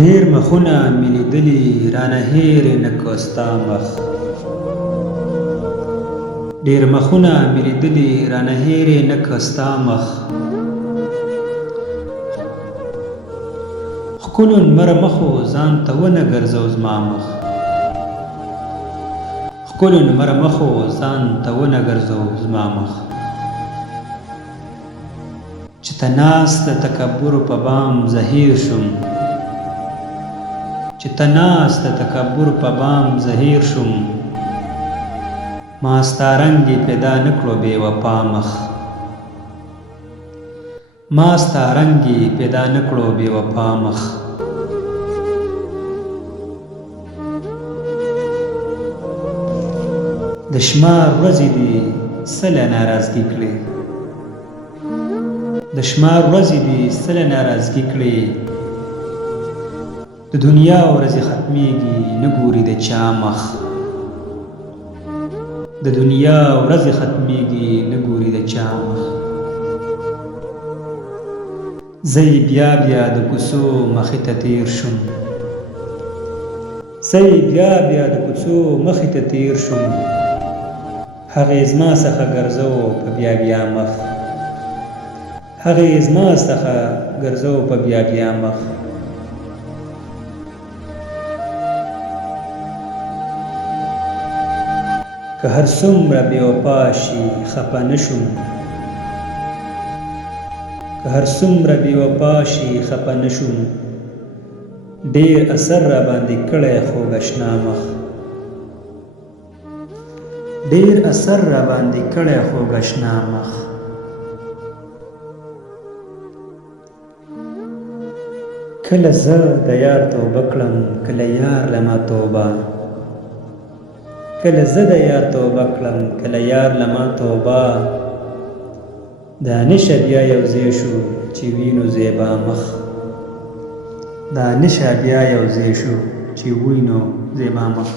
ډېر مخونه مې لیدلي رانه هېر نه که ستا مخ. ډېر مخونه مې لیدلي رانه هېر نه که ستا مخ. ښکلو لمره مخو ځان ته ونه ګرځو زما مخ. ښکلو لمره مخو ځان ته ونه ګرځو زما مخ. چې ته ناست د تکبر په بام زهیر شم. چې ته ناست د تکبر په بام زهیر شم. ما ستا رنګ پیدا نه کړو بې وفا مخ. ما ستا رنګ پیدا نه کړو بې وفا مخ. د شمار ورځې دي سله ناراضګي کړې. د شمار ورځې دي سله ناراضګي کړې. د دنیا ورځې ختمېږي نه ګوري د چا مخ. د دنیا ورځې ختمېږي نه ګوري د چا مخ. زه بیا بیا د کوڅو مخې ته تېر شم. زه بیا بیا د کوڅو مخې ته تېر شم. هغې زما څخه ګرځو په بیا بیا مخ. هغې زما څخه ګرځو په بیا بیا مخ. که هر څومره بې وفا شي خفه نه شم. که هر څومره بې وفا شي خفه نه شم. ډېر اثر راباندې کړی خوږ اشنا مخ. ډېر اثر راباندې کړی خوږ اشنا مخ. کله زه د یار توبه کړم کله یار له ما توبه. کله زه د یار توبه کړم کله یار له ما توبه. دا نشه بیا یو ځای شو چې وینو زیبا مخ. دا نشه بیا یو ځای شو چې وینو زیبا مخ.